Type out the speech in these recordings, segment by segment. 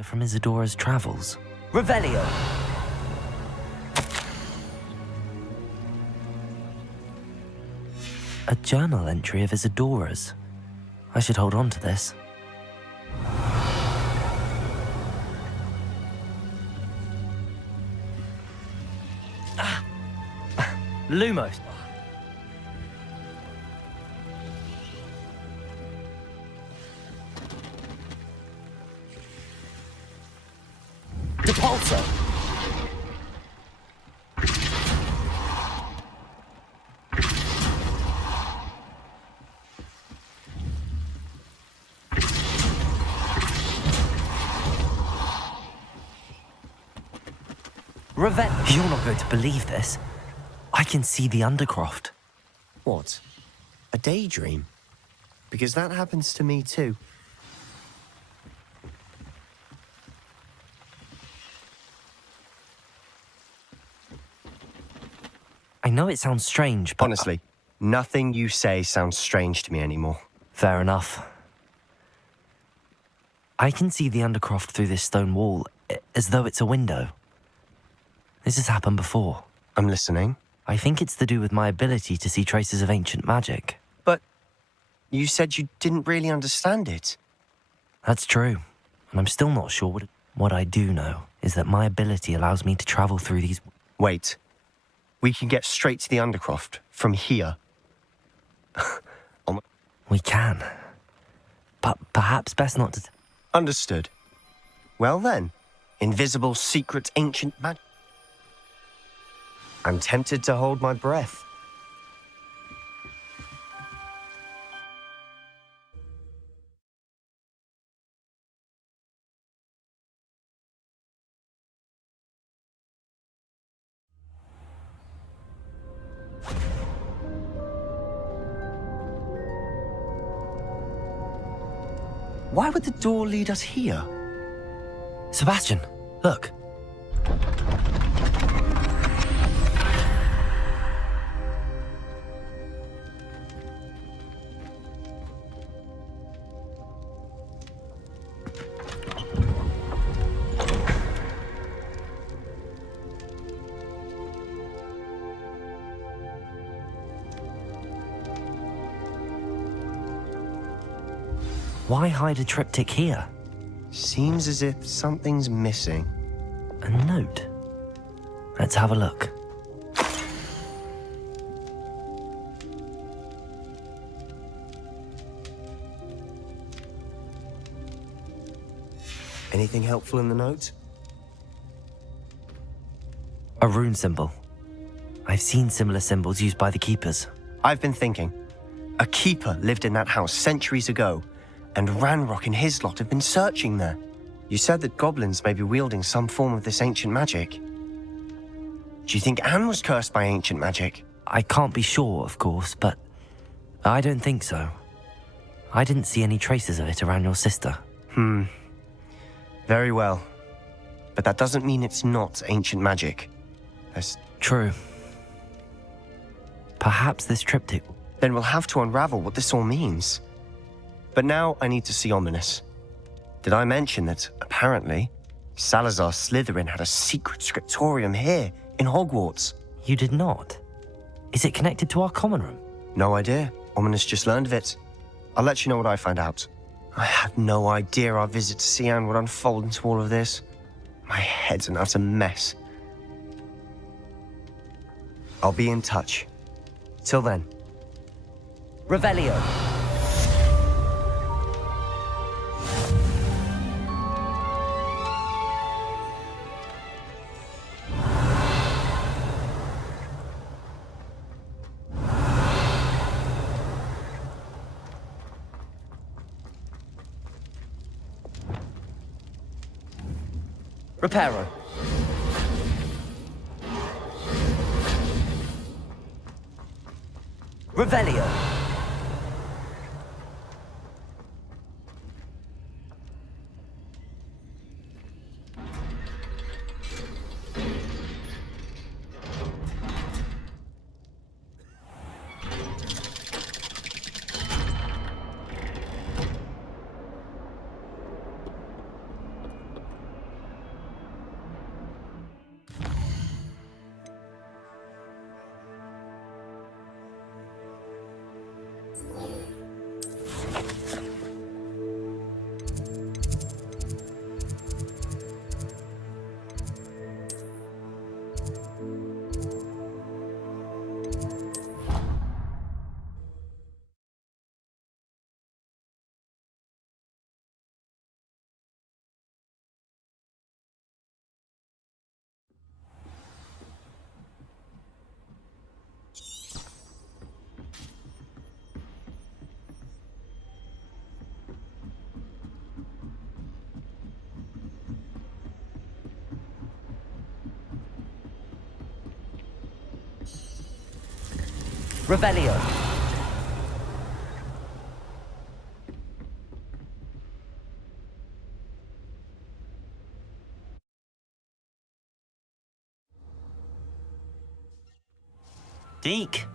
From Isadora's travels. Revelio. A journal entry of Isadora's. I should hold on to this. Lumos. Depulso. You're not going to believe this. I can see the Undercroft. What? A daydream? Because that happens to me too. I know it sounds strange, but... Honestly, nothing you say sounds strange to me anymore. Fair enough. I can see the Undercroft through this stone wall, as though it's a window. This has happened before. I'm listening. I think it's to do with my ability to see traces of ancient magic. But you said you didn't really understand it. That's true, and I'm still not sure what I do know is that my ability allows me to travel through these... Wait. We can get straight to the Undercroft from here. We can. But perhaps best not to... Understood. Well then, invisible, secret, ancient magic. I'm tempted to hold my breath. Why would the door lead us here? Sebastian, look. Why hide a triptych here? Seems as if something's missing. A note. Let's have a look. Anything helpful in the note? A rune symbol. I've seen similar symbols used by the keepers. I've been thinking. A keeper lived in that house centuries ago, and Ranrock and his lot have been searching there. You said that goblins may be wielding some form of this ancient magic. Do you think Anne was cursed by ancient magic? I can't be sure, of course, but I don't think so. I didn't see any traces of it around your sister. Very well. But that doesn't mean it's not ancient magic. There's... True. Perhaps this triptych... Then we'll have to unravel what this all means. But now I need to see Ominous. Did I mention that, apparently, Salazar Slytherin had a secret scriptorium here in Hogwarts? You did not? Is it connected to our common room? No idea. Ominous just learned of it. I'll let you know what I find out. I had no idea our visit to Cian would unfold into all of this. My head's an utter mess. I'll be in touch. Till then. Revelio. Reparo. Revelio. Revelio. Deke!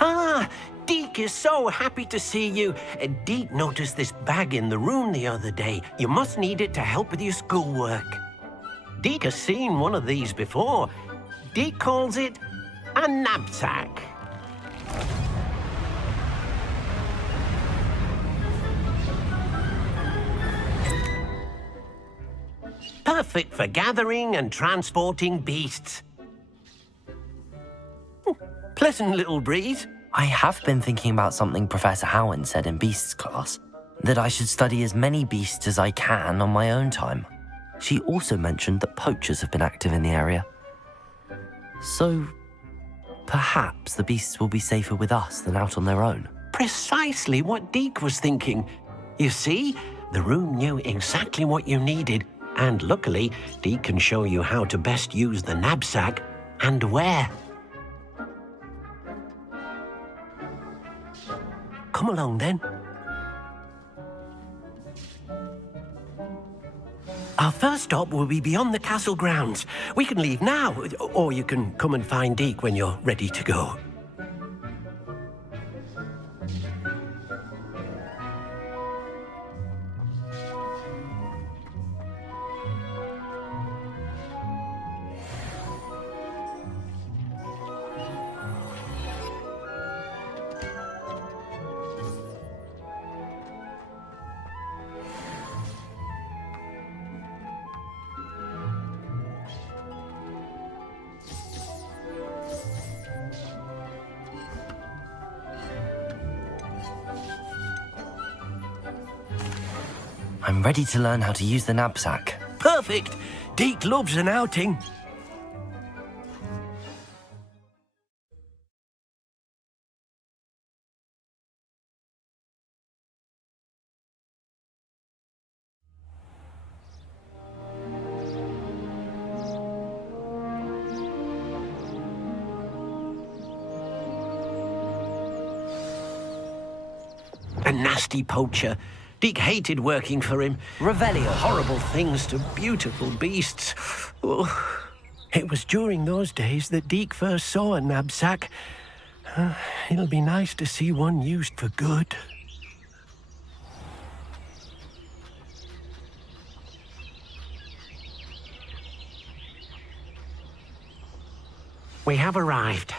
Ah, Deke is so happy to see you. Deke noticed this bag in the room the other day. You must need it to help with your schoolwork. Deke has seen one of these before. Deke calls it a knapsack. Perfect for gathering and transporting beasts. Pleasant little breeze. I have been thinking about something Professor Howen said in Beasts class, that I should study as many beasts as I can on my own time. She also mentioned that poachers have been active in the area. So, perhaps the beasts will be safer with us than out on their own. Precisely what Deke was thinking. You see, the room knew exactly what you needed, and luckily, Deke can show you how to best use the knapsack and where. Come along then. Our first stop will be beyond the castle grounds. We can leave now, or you can come and find Deke when you're ready to go. I'm ready to learn how to use the knapsack. Perfect! Deke loves an outing. A nasty poacher. Deke hated working for him. Revelio. Horrible things to beautiful beasts. Oh, it was during those days that Deke first saw a knapsack. It'll be nice to see one used for good. We have arrived.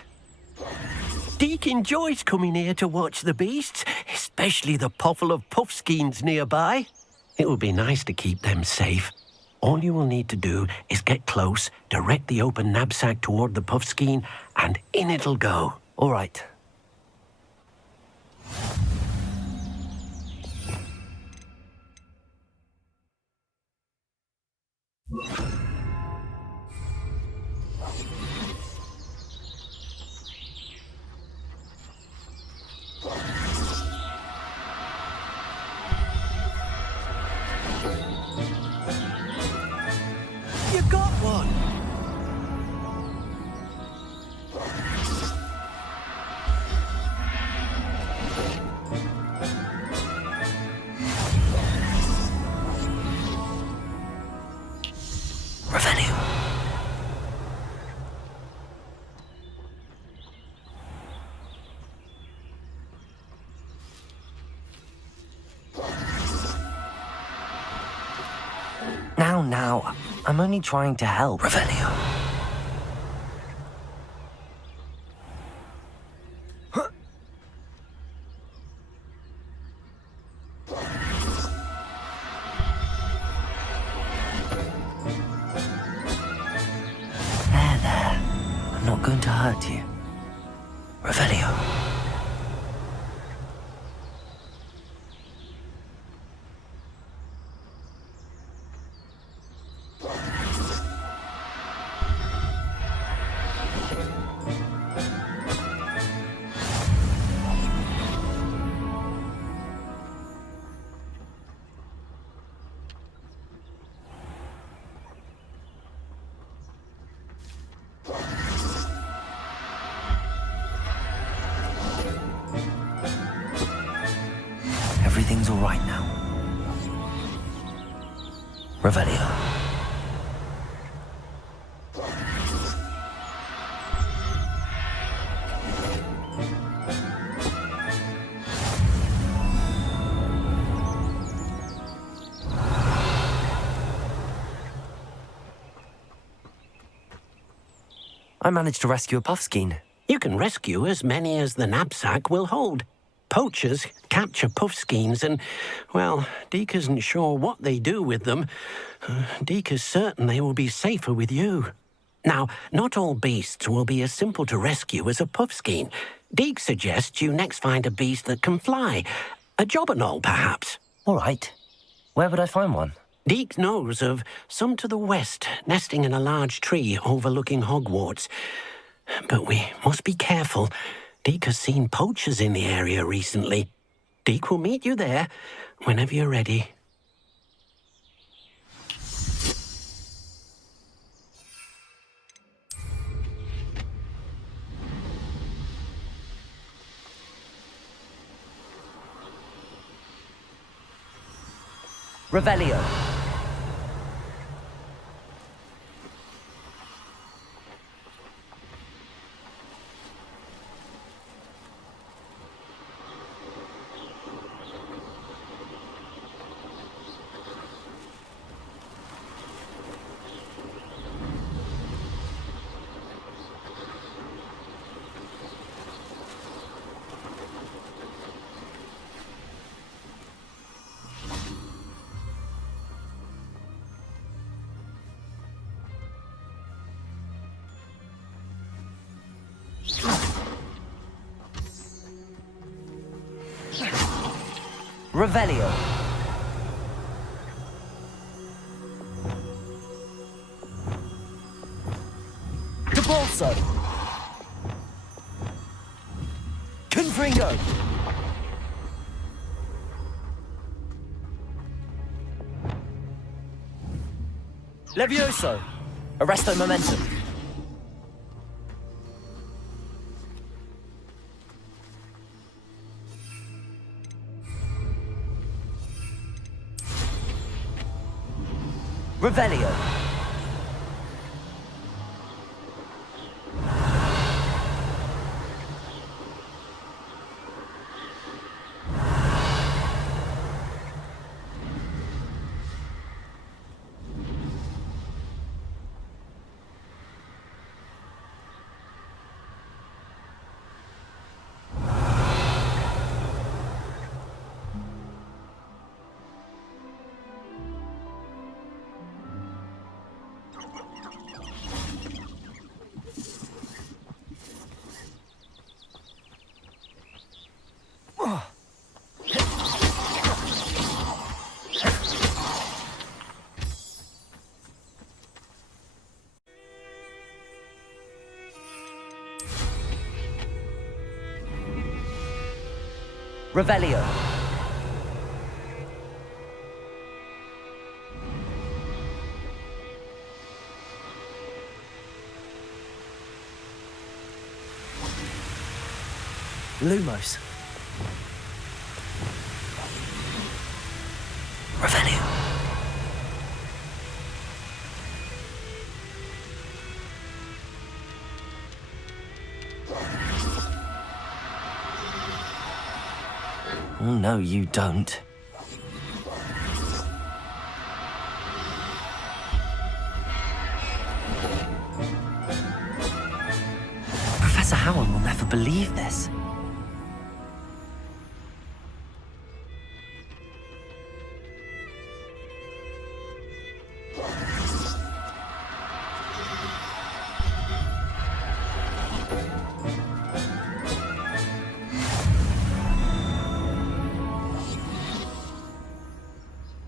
Deke enjoys coming here to watch the beasts, especially the poffle of puffskeins nearby. It will be nice to keep them safe. All you will need to do is get close, direct the open knapsack toward the puffskein, and in it'll go. All right. You got one! Revelio. Now, I'm only trying to help. Revelio. There. I'm not going to hurt you. Revelio. Revelio. I managed to rescue a puffskein. You can rescue as many as the knapsack will hold. Poachers capture puffskeins and, well, Deke isn't sure what they do with them. Deke is certain they will be safer with you. Now, not all beasts will be as simple to rescue as a puffskein. Deke suggests you next find a beast that can fly. A jobberknoll, perhaps. All right. Where would I find one? Deke knows of some to the west, nesting in a large tree overlooking Hogwarts. But we must be careful. Deke has seen poachers in the area recently. Deke will meet you there whenever you're ready. Revelio. Revelio. Debolso. Confringo. Levioso. Arresto momentum. Revelio. Revelio. Lumos. Revelio. Oh, no, you don't. Professor Howard will never believe this.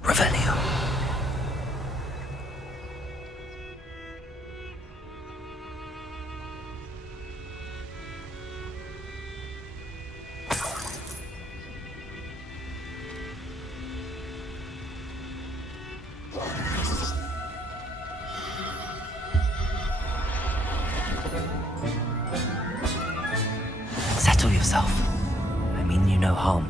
Revelio. Settle yourself. I mean you no harm.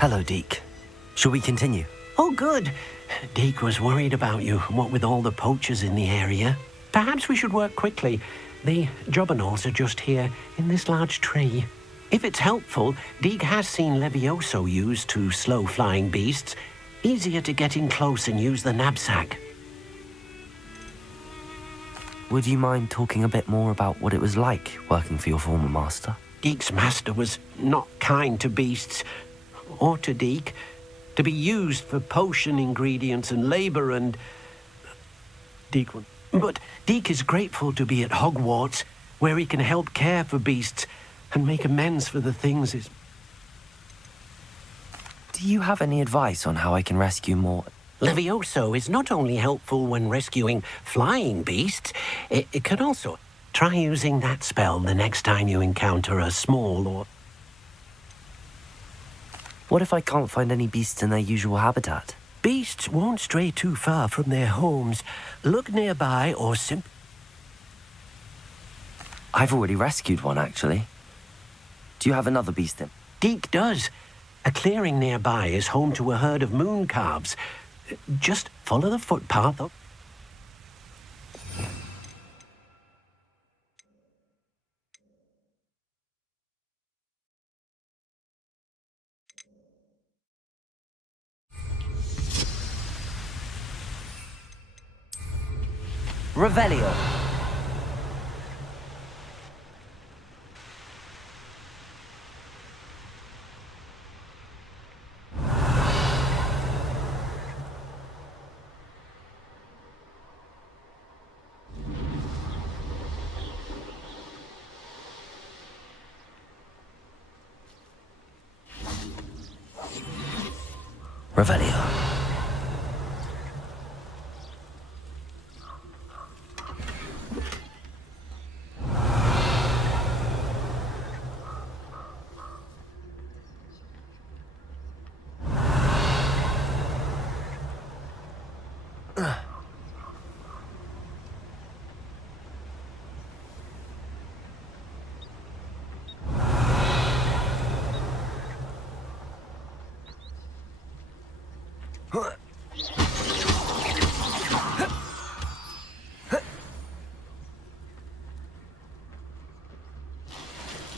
Hello, Deke. Shall we continue? Oh, good. Deke was worried about you, what with all the poachers in the area. Perhaps we should work quickly. The jobberknolls are just here, in this large tree. If it's helpful, Deke has seen Levioso used to slow flying beasts. Easier to get in close and use the knapsack. Would you mind talking a bit more about what it was like working for your former master? Deke's master was not kind to beasts, or to Deke. To be used for potion ingredients and labor and... Deke won. But Deke is grateful to be at Hogwarts, where he can help care for beasts and make amends for the things his... Do you have any advice on how I can rescue more? Levioso is not only helpful when rescuing flying beasts, it can also... Try using that spell the next time you encounter a small or... What if I can't find any beasts in their usual habitat? Beasts won't stray too far from their homes. Look nearby or simply... I've already rescued one, actually. Do you have another beast in? Deke does. A clearing nearby is home to a herd of moon calves. Just follow the footpath up. Revelio. Revelio.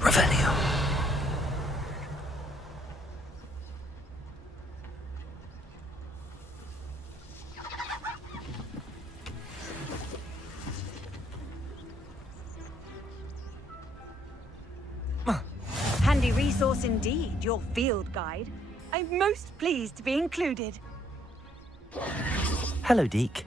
Revelio. Handy resource indeed, your field guide. I'm most pleased to be included. Hello, Deke.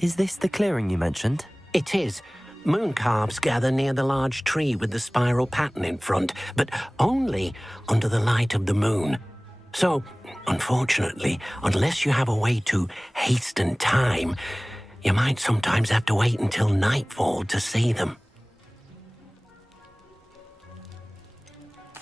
Is this the clearing you mentioned? It is. Moon calves gather near the large tree with the spiral pattern in front, but only under the light of the moon. So, unfortunately, unless you have a way to hasten time, you might sometimes have to wait until nightfall to see them.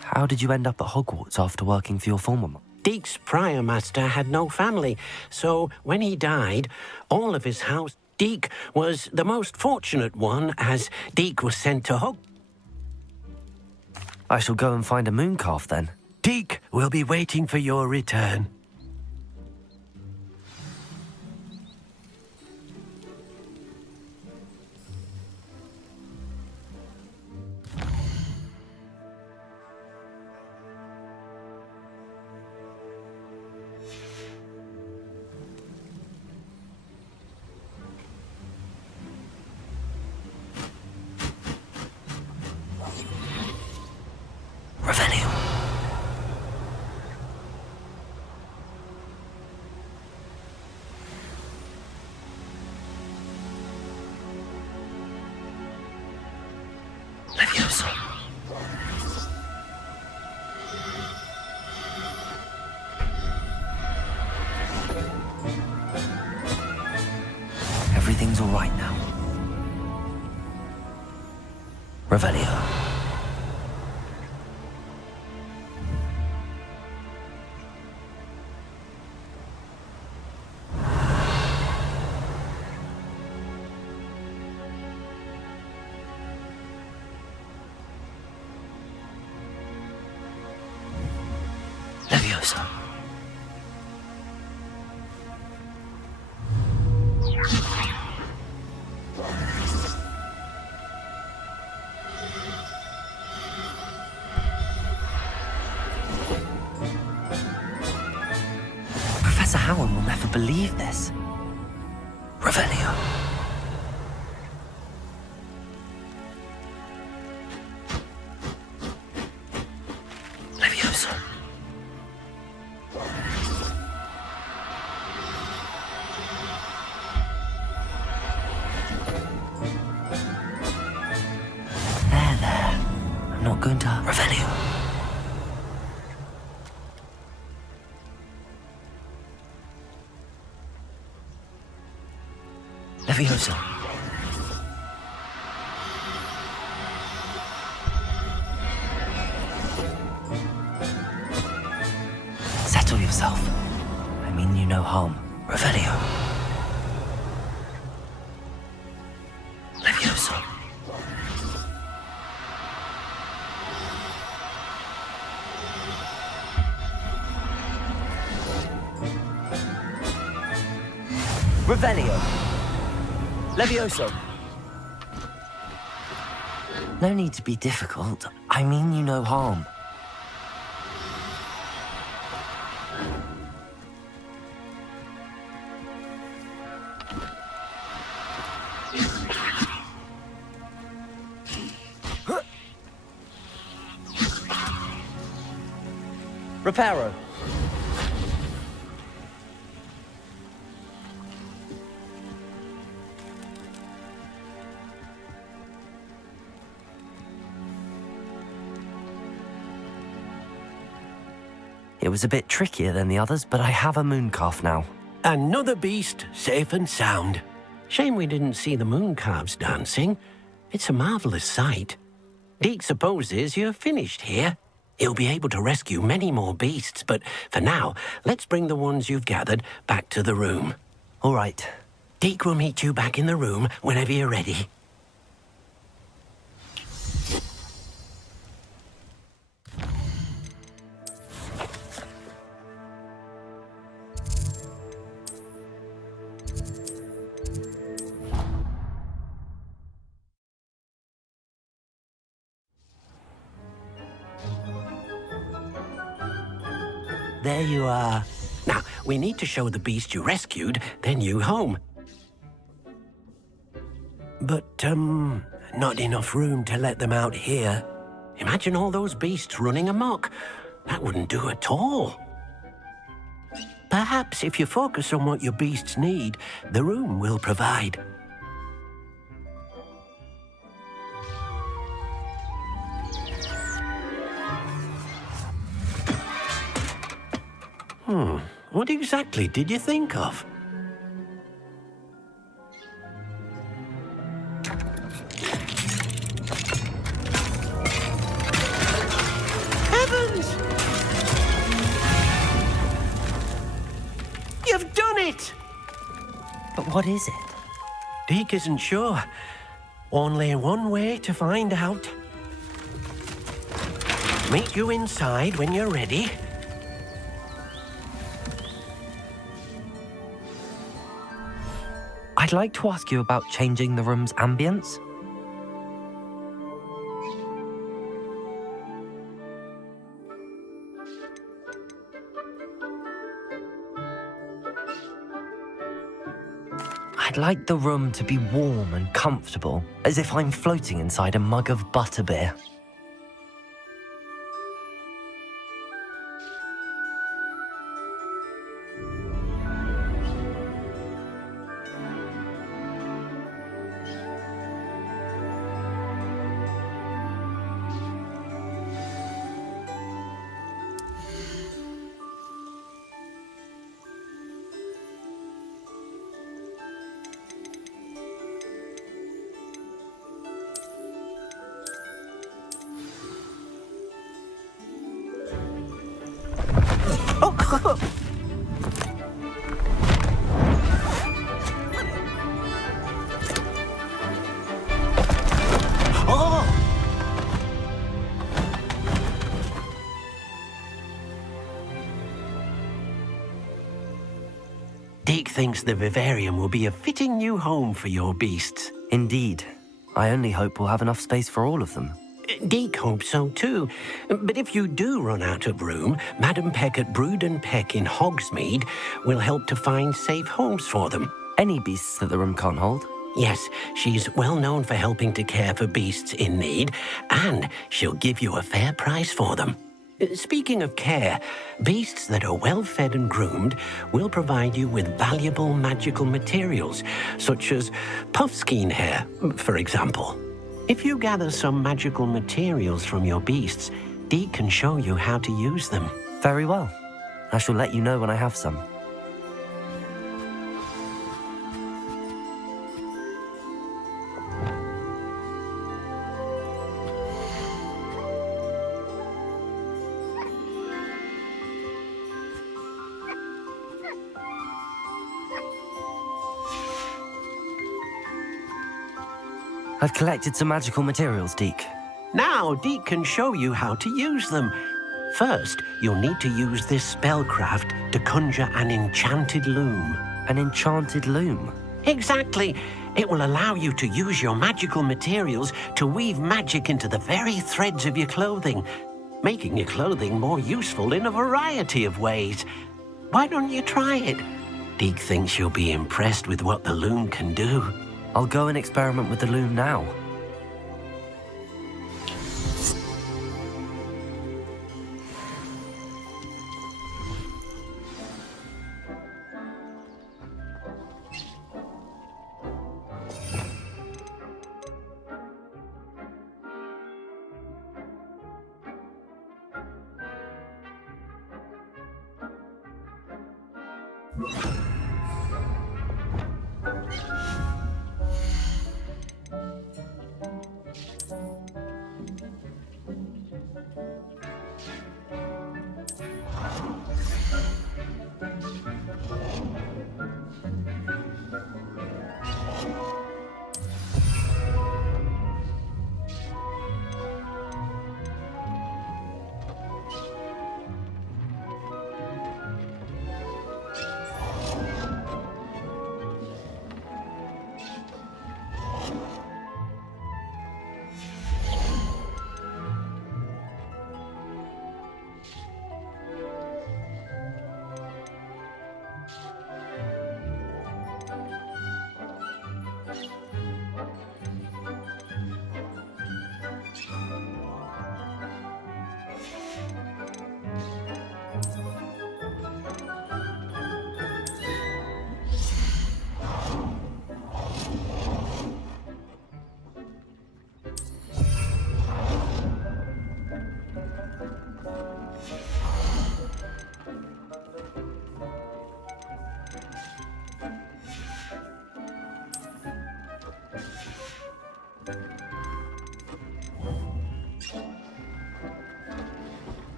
How did you end up at Hogwarts after working for your former master? Deke's prior master had no family, so when he died, all of his house... Deke was the most fortunate one, as Deke was sent to Hogwarts. I shall go and find a moon calf then. Deke will be waiting for your return. Revelio. Levioso. Everything's all right now. Revelio. Leviosa. Howard will never believe this. Revelio. Levioso. There. I'm not going to Revelio. Levioso. Settle yourself. I mean you no harm. Revelio. Levioso. Revelio. Levioso. No need to be difficult. I mean you no harm. Reparo. It was a bit trickier than the others, but I have a mooncalf now. Another beast, safe and sound. Shame we didn't see the mooncalves dancing. It's a marvelous sight. Deke supposes you're finished here. He'll be able to rescue many more beasts, but for now, let's bring the ones you've gathered back to the room. All right. Deke will meet you back in the room whenever you're ready. There you are. Now, we need to show the beast you rescued their new home. But, not enough room to let them out here. Imagine all those beasts running amok. That wouldn't do at all. Perhaps if you focus on what your beasts need, the room will provide. What exactly did you think of? Heavens! You've done it! But what is it? Deke isn't sure. Only one way to find out. Meet you inside when you're ready. I'd like to ask you about changing the room's ambience. I'd like the room to be warm and comfortable, as if I'm floating inside a mug of butterbeer. Deke thinks the vivarium will be a fitting new home for your beasts. Indeed. I only hope we'll have enough space for all of them. Deke hopes so too. But if you do run out of room, Madam Peck at Brood and Peck in Hogsmeade will help to find safe homes for them. Any beasts that the room can't hold? Yes, she's well known for helping to care for beasts in need, and she'll give you a fair price for them. Speaking of care, beasts that are well fed and groomed will provide you with valuable magical materials, such as puffskein hair, for example. If you gather some magical materials from your beasts, Deke can show you how to use them. Very well. I shall let you know when I have some. I've collected some magical materials, Deke. Now Deke can show you how to use them. First, you'll need to use this spellcraft to conjure an enchanted loom. An enchanted loom? Exactly. It will allow you to use your magical materials to weave magic into the very threads of your clothing, making your clothing more useful in a variety of ways. Why don't you try it? Deke thinks you'll be impressed with what the loom can do. I'll go and experiment with the loom now.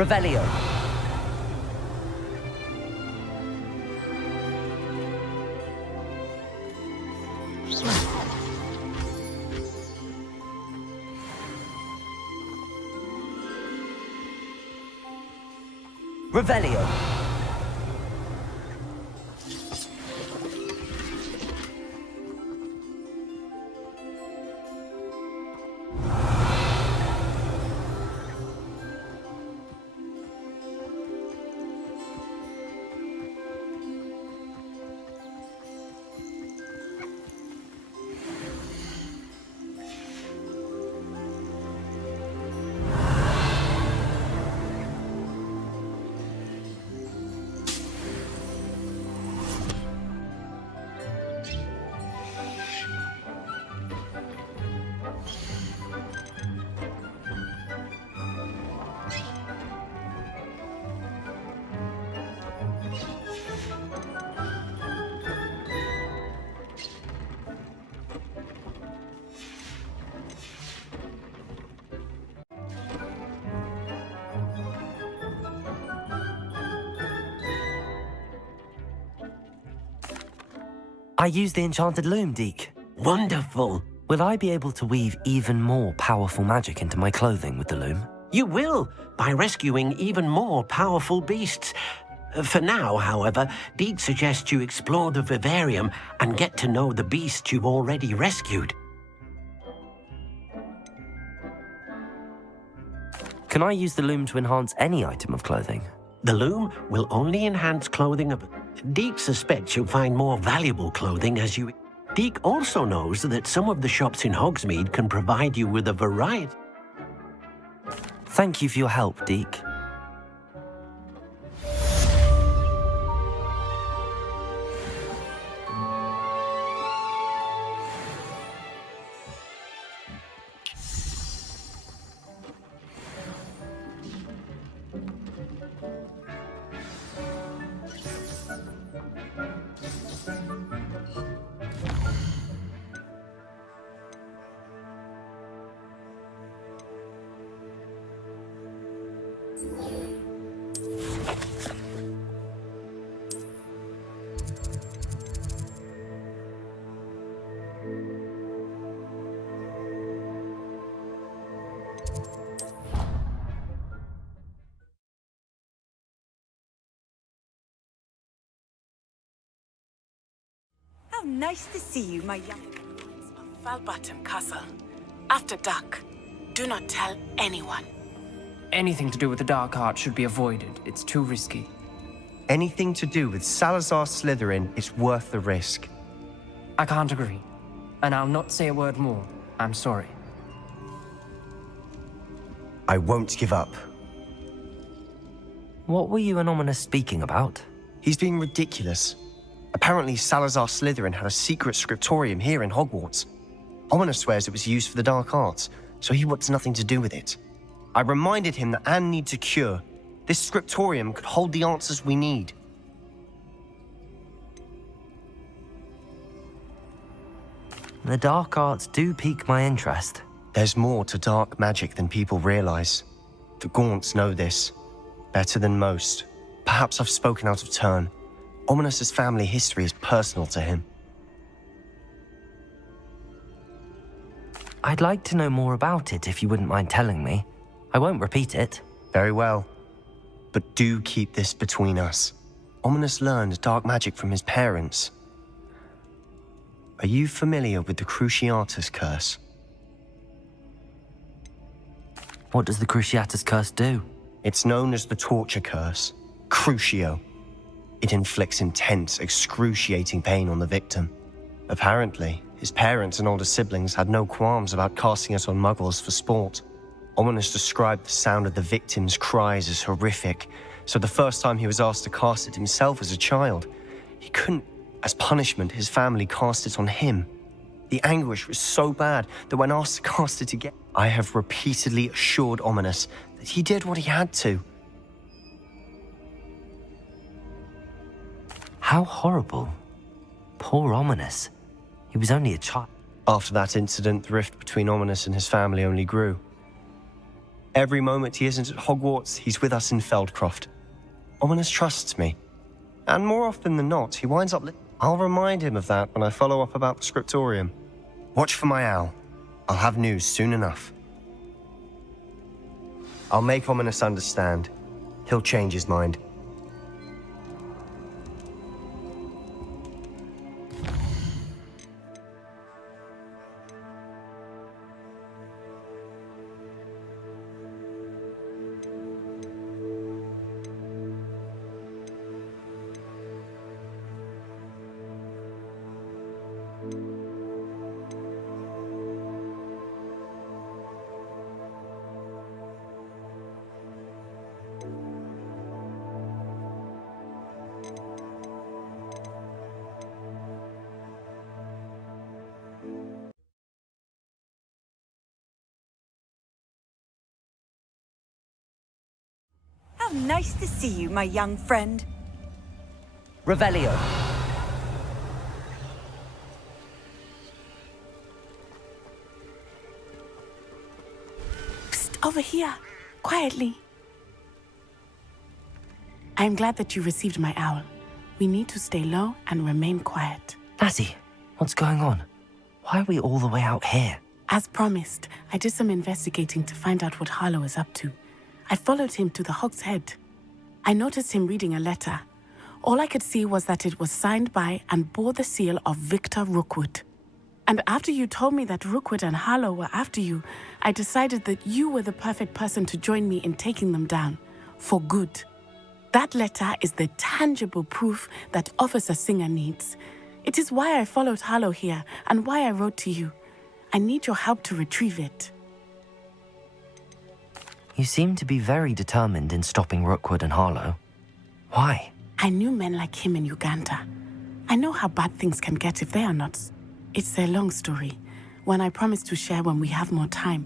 Revelio. Revelio. I used the enchanted loom, Deke. Wonderful. Will I be able to weave even more powerful magic into my clothing with the loom? You will, by rescuing even more powerful beasts. For now, however, Deke suggests you explore the vivarium and get to know the beasts you've already rescued. Can I use the loom to enhance any item of clothing? The loom will only enhance clothing of... Deke suspects you'll find more valuable clothing as you... Deke also knows that some of the shops in Hogsmeade can provide you with a variety... Thank you for your help, Deke. How nice to see you, my young... Falbottom Castle. After dark. Do not tell anyone. Anything to do with the dark art should be avoided. It's too risky. Anything to do with Salazar Slytherin is worth the risk. I can't agree. And I'll not say a word more. I'm sorry. I won't give up. What were you and Ominous speaking about? He's being ridiculous. Apparently, Salazar Slytherin had a secret scriptorium here in Hogwarts. Ominous swears it was used for the dark arts, so he wants nothing to do with it. I reminded him that Anne needs a cure. This scriptorium could hold the answers we need. The dark arts do pique my interest. There's more to dark magic than people realize. The Gaunts know this. Better than most. Perhaps I've spoken out of turn. Ominous's family history is personal to him. I'd like to know more about it if you wouldn't mind telling me. I won't repeat it. Very well. But do keep this between us. Ominous learned dark magic from his parents. Are you familiar with the Cruciatus Curse? What does the Cruciatus Curse do? It's known as the Torture Curse. Crucio. It inflicts intense, excruciating pain on the victim. Apparently, his parents and older siblings had no qualms about casting it on muggles for sport. Ominous described the sound of the victim's cries as horrific, so the first time he was asked to cast it himself as a child, he couldn't. As punishment, his family cast it on him. The anguish was so bad that when asked to cast it again, I have repeatedly assured Ominous that he did what he had to. How horrible. Poor Ominous. He was only a child. After that incident, the rift between Ominous and his family only grew. Every moment he isn't at Hogwarts, he's with us in Feldcroft. Ominous trusts me. And more often than not, he winds up... I'll remind him of that when I follow up about the scriptorium. Watch for my owl. I'll have news soon enough. I'll make Ominous understand. He'll change his mind. How nice to see you, my young friend. Revelio. Psst, over here. Quietly. I'm glad that you received my owl. We need to stay low and remain quiet. Natty, what's going on? Why are we all the way out here? As promised, I did some investigating to find out what Harlow is up to. I followed him to the Hog's Head. I noticed him reading a letter. All I could see was that it was signed by and bore the seal of Victor Rookwood. And after you told me that Rookwood and Harlow were after you, I decided that you were the perfect person to join me in taking them down. For good. That letter is the tangible proof that Officer Singer needs. It is why I followed Harlow here and why I wrote to you. I need your help to retrieve it. You seem to be very determined in stopping Rookwood and Harlow. Why? I knew men like him in Uganda. I know how bad things can get if they are not. It's a long story, one I promise to share when we have more time.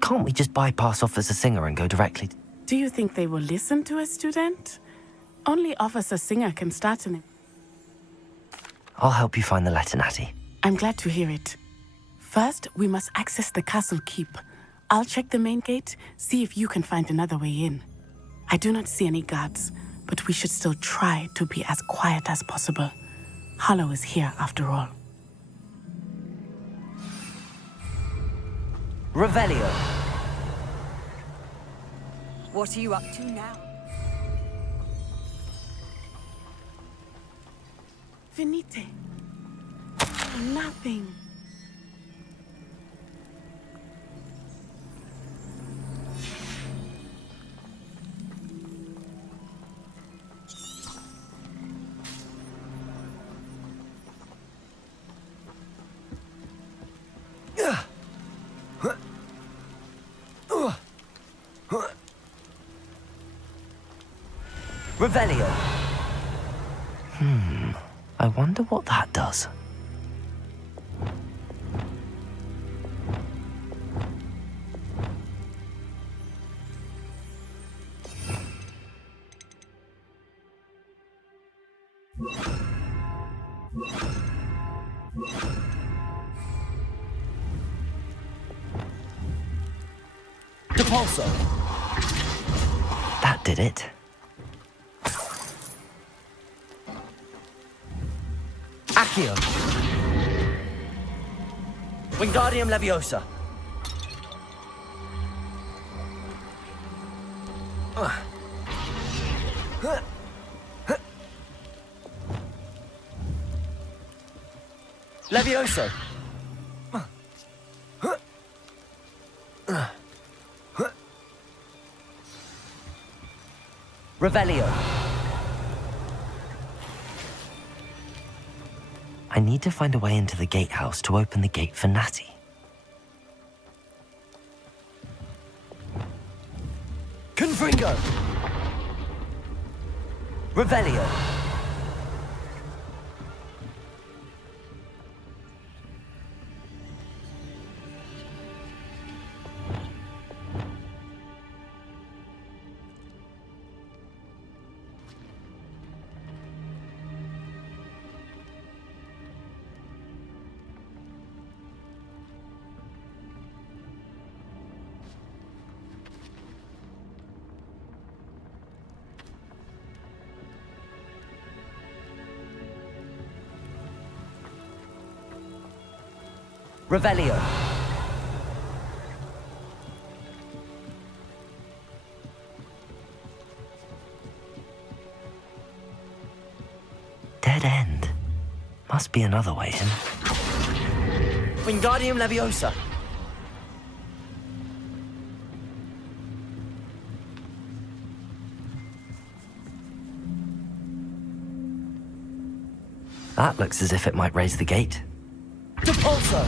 Can't we just bypass Officer Singer and go directly to... Do you think they will listen to a student? Only Officer Singer can start an... I'll help you find the letter, Natty. I'm glad to hear it. First, we must access the castle keep. I'll check the main gate, see if you can find another way in. I do not see any guards, but we should still try to be as quiet as possible. Harlow is here after all. Revelio. What are you up to now? Venite. Nothing. Revelio. I wonder what that does. Depulso. That did it. Accio. Wingardium Leviosa. Levioso. Revelio. I need to find a way into the gatehouse to open the gate for Natty. Confringo. Revelio. Revelio. Dead end. Must be another way in. Wingardium Leviosa. That looks as if it might raise the gate. Depulso.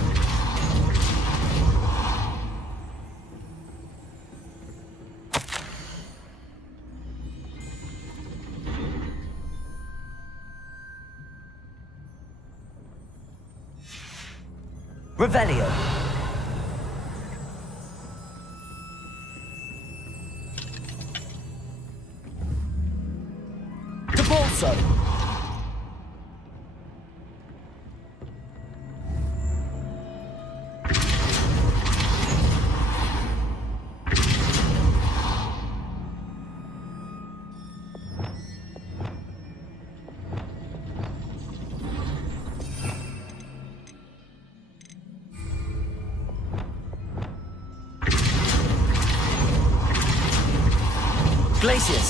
Revelio. Depulso. Glacius.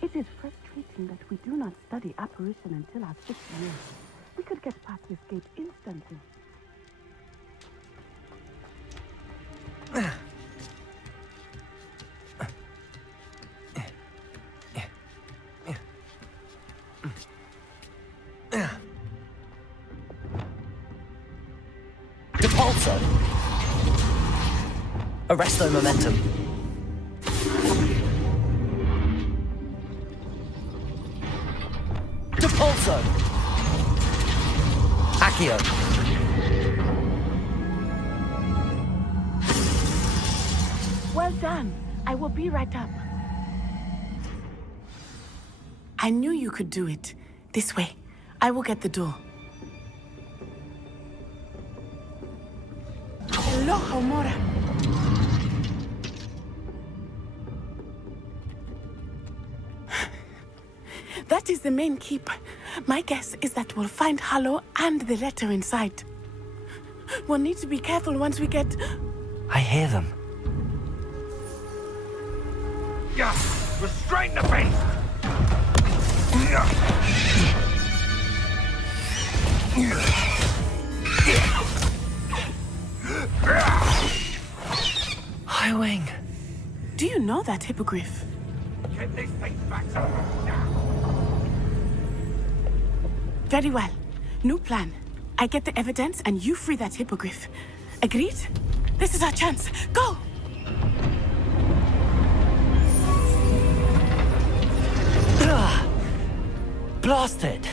It is frustrating that we do not study apparition until our 6th year. We could get past this gate instantly. Depulso. Arresto Momentum. Depulso. Accio. Well done. I will be right up. I knew you could do it. This way. I will get the door. Hello, Homora. That is the main keep. My guess is that we'll find Hallow and the letter inside. We'll need to be careful once we get... I hear them. Restrain the beast! Highwing. Do you know that hippogriff? Get this thing back to now! Very well. New plan. I get the evidence and you free that hippogriff. Agreed? This is our chance. Go! Blasted!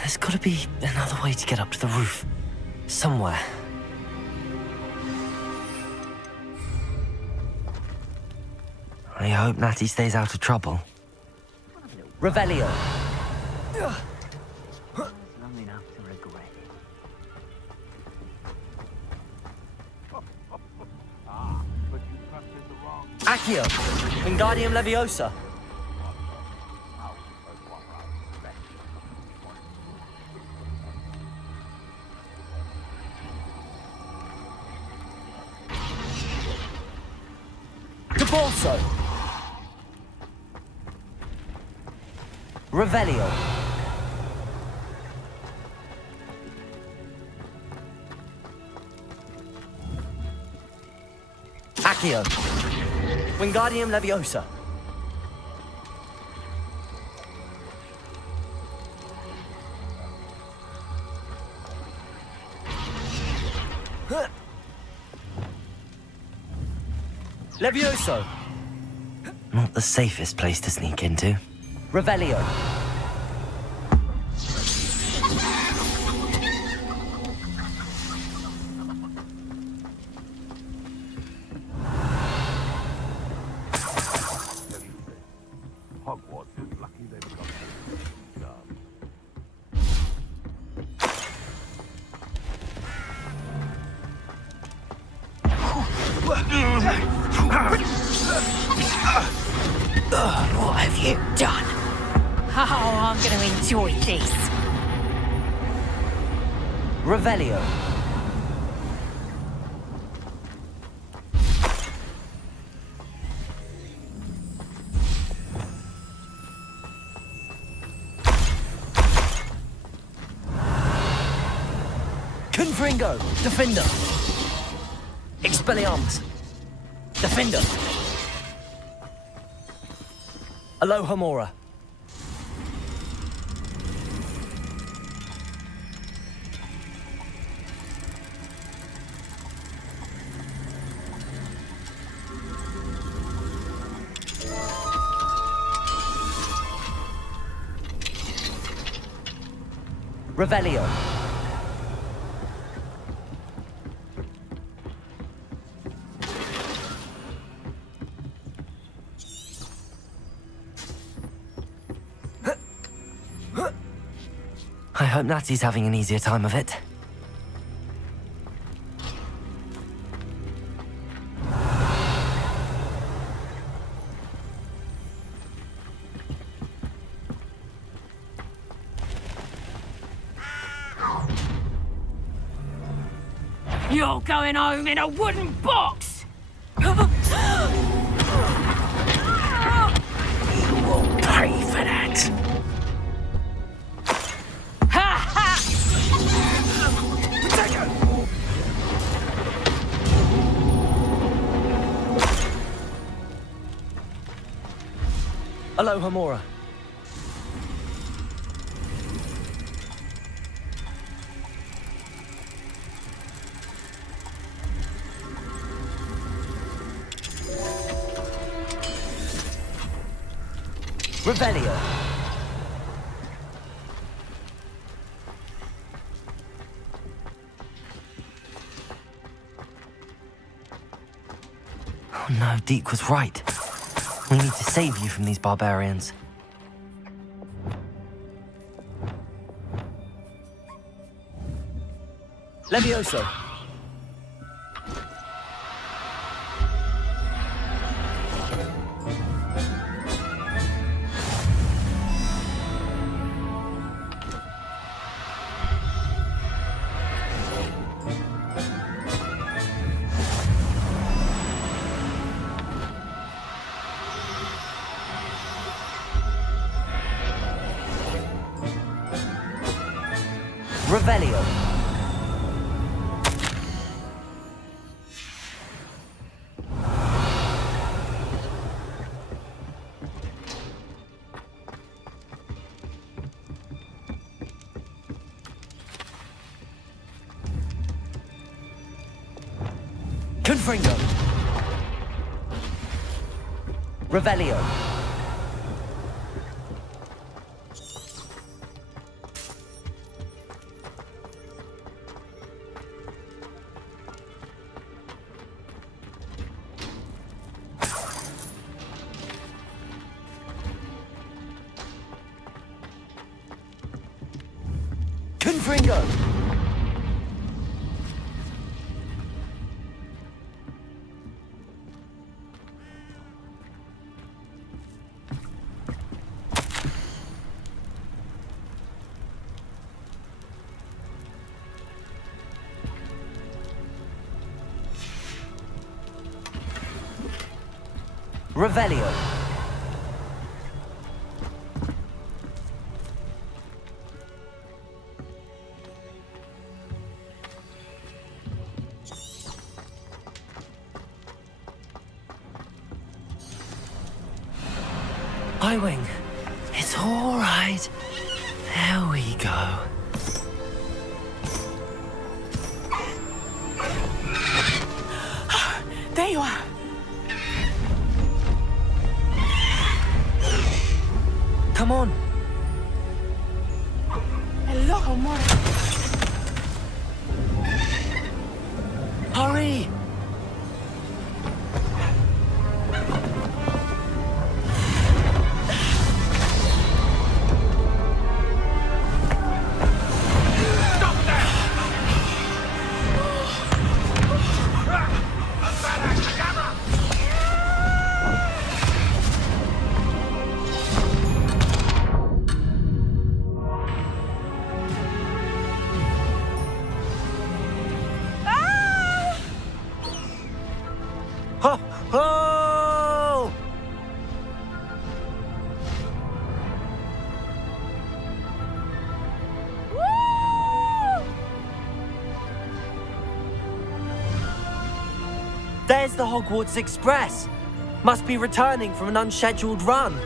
There's gotta be another way to get up to the roof. Somewhere. I hope Natty stays out of trouble. Revelio. Long enough to regret it. Accio. Wingardium Leviosa. Depulso. Revelio. Accio. Wingardium Leviosa. Levioso. Not the safest place to sneak into. Revelio. What have you done? Oh, I'm going to enjoy this. Revelio. Confringo. Defender. Expelliarmus. Defender. Alohomora. Revelio. I hope Natty's having an easier time of it. You're going home in a wooden box! You will pay for that. Alohomora. Revelio. Oh no, Deke was right. We need to save you from these barbarians. Levioso. Revelio. Confringo. Revelio. Confringo. Revelio. Highwing, it's all right. There we go. There you are. Come on. Hello, more. Hurry! A badass There's the Hogwarts Express. Must be returning from an unscheduled run.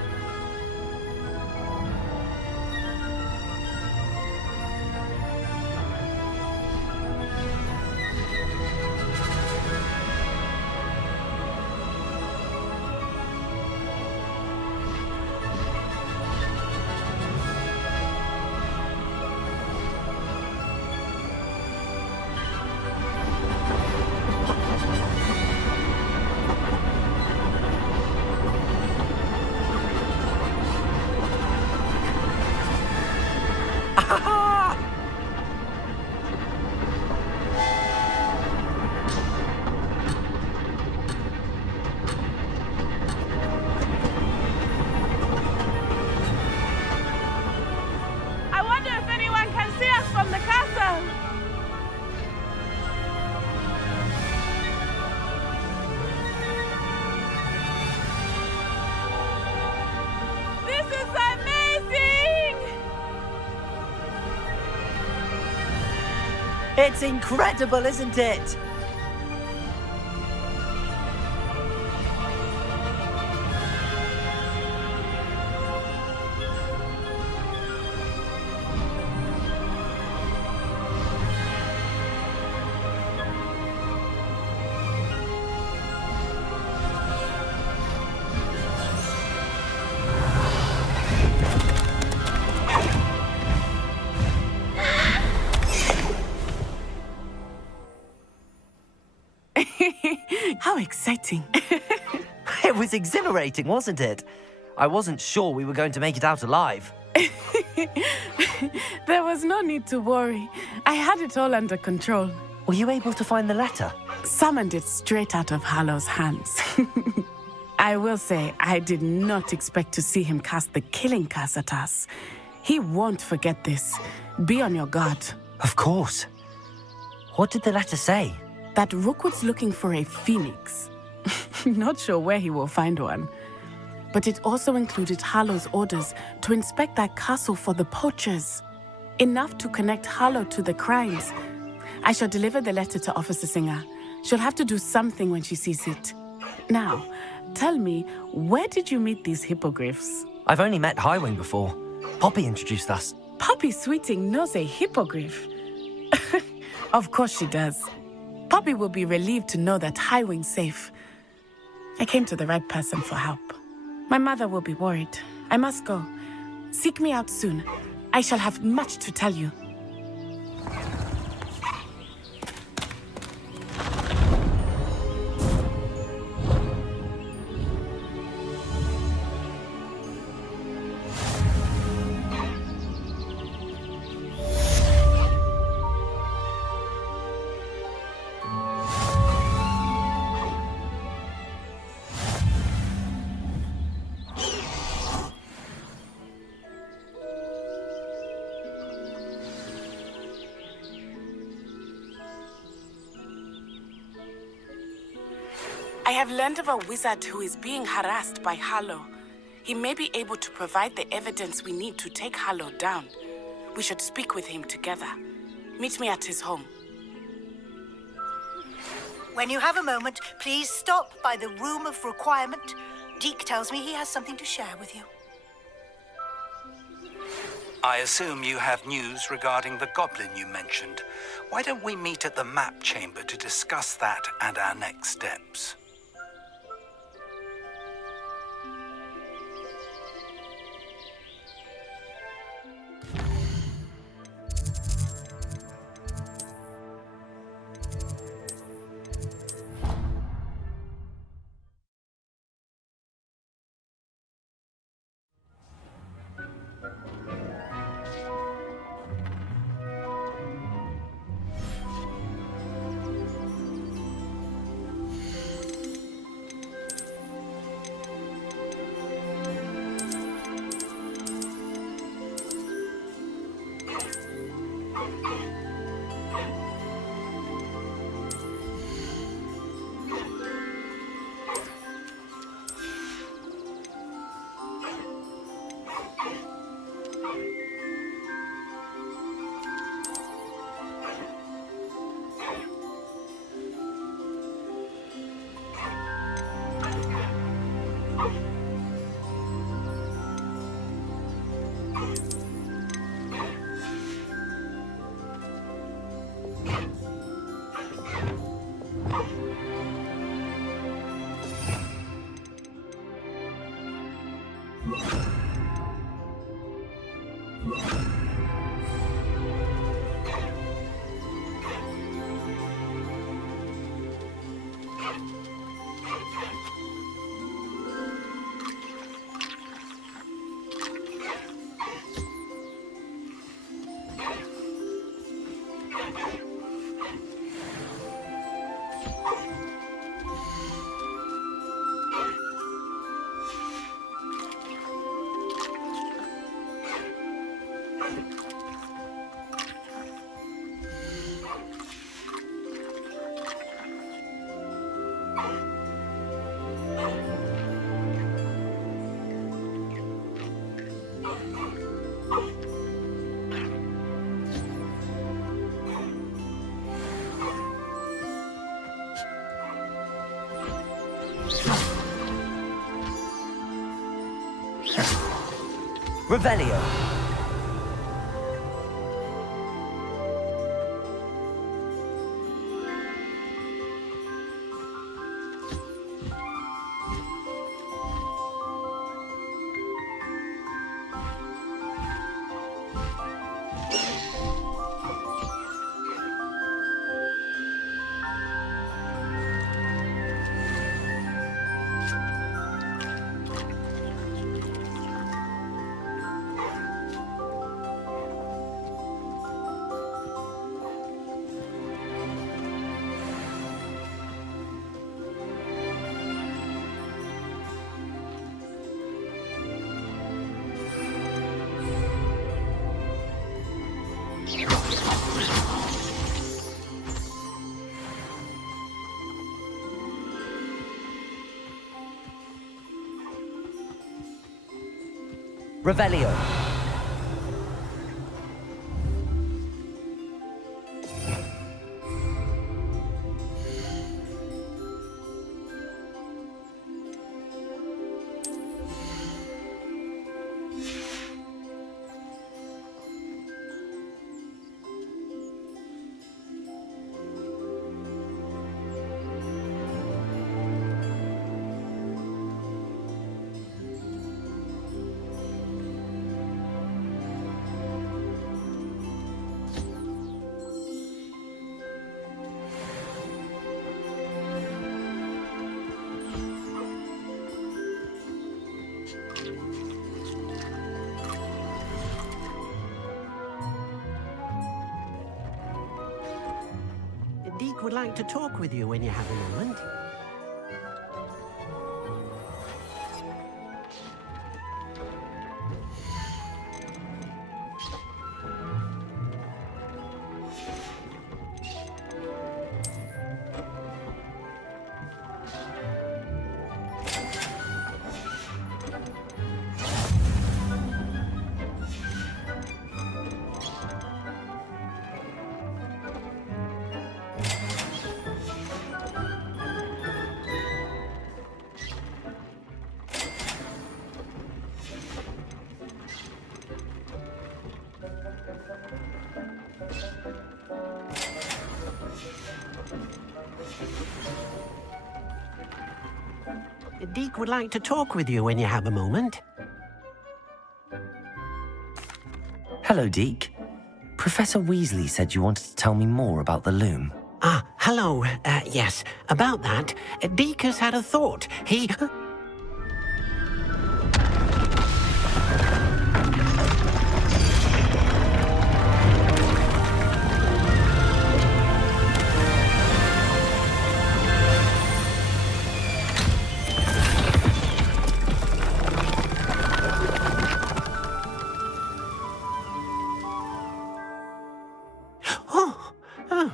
I wonder if anyone can see us from the castle. This is amazing! It's incredible, isn't it? How exciting. It was exhilarating, wasn't it? I wasn't sure we were going to make it out alive. There was no need to worry. I had it all under control. Were you able to find the letter? Summoned it straight out of Harlow's hands. I will say, I did not expect to see him cast the killing curse at us. He won't forget this. Be on your guard. Of course. What did the letter say? That Rookwood's looking for a phoenix. Not sure where he will find one. But it also included Harlow's orders to inspect that castle for the poachers. Enough to connect Harlow to the crimes. I shall deliver the letter to Officer Singer. She'll have to do something when she sees it. Now, tell me, where did you meet these hippogriffs? I've only met Highwing before. Poppy introduced us. Poppy Sweeting knows a hippogriff. Of course she does. Poppy will be relieved to know that Highwing's safe. I came to the right person for help. My mother will be worried. I must go. Seek me out soon. I shall have much to tell you. I have learned of a wizard who is being harassed by Harlow. He may be able to provide the evidence we need to take Harlow down. We should speak with him together. Meet me at his home. When you have a moment, please stop by the Room of Requirement. Deke tells me he has something to share with you. I assume you have news regarding the goblin you mentioned. Why don't we meet at the map chamber to discuss that and our next steps? Revelio. Revelio. Deke would like to talk with you when you have a moment. Deke would like to talk with you when you have a moment. Hello, Deke. Professor Weasley said you wanted to tell me more about the loom. Ah, hello. Yes, about that. Deke has had a thought. He...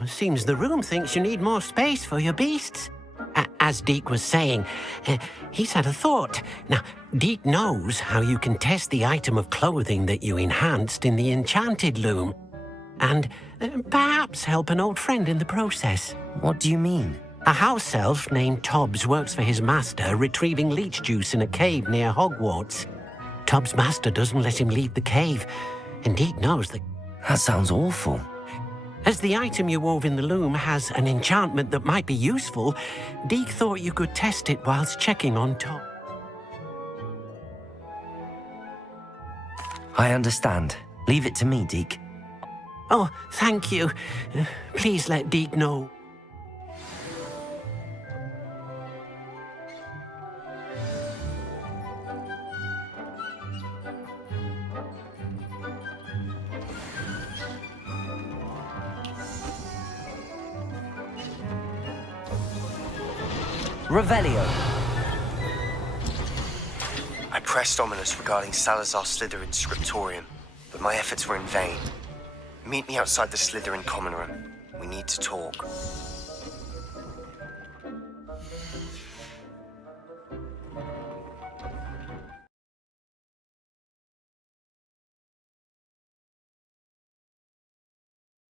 Seems the room thinks you need more space for your beasts. As Deke was saying, he's had a thought. Now, Deke knows how you can test the item of clothing that you enhanced in the enchanted loom. And perhaps help an old friend in the process. What do you mean? A house elf named Tobbs works for his master retrieving leech juice in a cave near Hogwarts. Tobbs' master doesn't let him leave the cave, and Deke knows that... That sounds awful. As the item you wove in the loom has an enchantment that might be useful, Deke thought you could test it whilst checking on Tobbs. I understand. Leave it to me, Deke. Oh, thank you. Please let Deke know. Revelio. I pressed Ominous regarding Salazar Slytherin's scriptorium, but my efforts were in vain. Meet me outside the Slytherin common room. We need to talk.